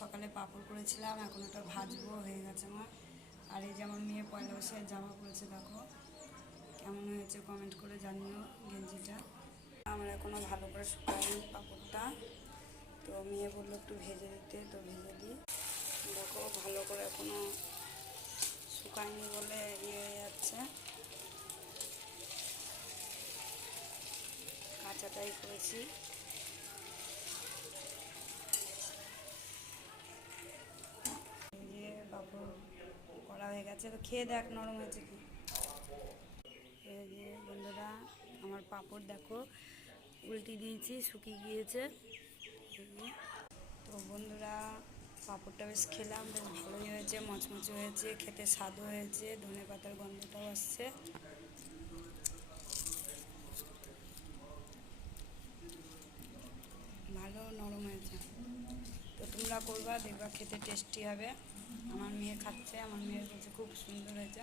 সকালে পাঁপড় করেছিলাম, এখন ওটা ভাজবো, হয়ে গেছে আমার। আর এই যে আমার মেয়ে পয়লা বৈশাখের জামা পরেছে, দেখো কেমন হয়েছে কমেন্ট করে জানিও গেঞ্জিটা। আমার এখনও ভালো করে শুকায়নি পাঁপড়টা, তো মেয়ে বললো একটু ভেজে দিতে, তো ভেজে দিই। দেখো ভালো করে এখনও শুকায়নি বলে ইয়ে হয়ে যাচ্ছে, কাঁচাটাই করেছি। এই যে পাঁপড় করা হয়ে গেছে, তো খেয়ে দেখ নরম হয়েছে কি। এই যে বন্ধুরা আমার পাঁপড় দেখো উল্টে দিয়েছি, শুকিয়ে গিয়েছে। তো বন্ধুরা পাঁপড়টা বেশ খেলাম, বেশ ভালোই হয়েছে, মচমচে হয়েছে, খেতে স্বাদও হয়েছে, ধনে পাতার গন্ধটাও আসছে। ভালো নরম হয়েছে, তো তোমরা করবা, দেখবা খেতে টেস্টি হবে। আমার মেয়ে খাচ্ছে, আমার মেয়ের বলছে খুব সুন্দর হয়েছে।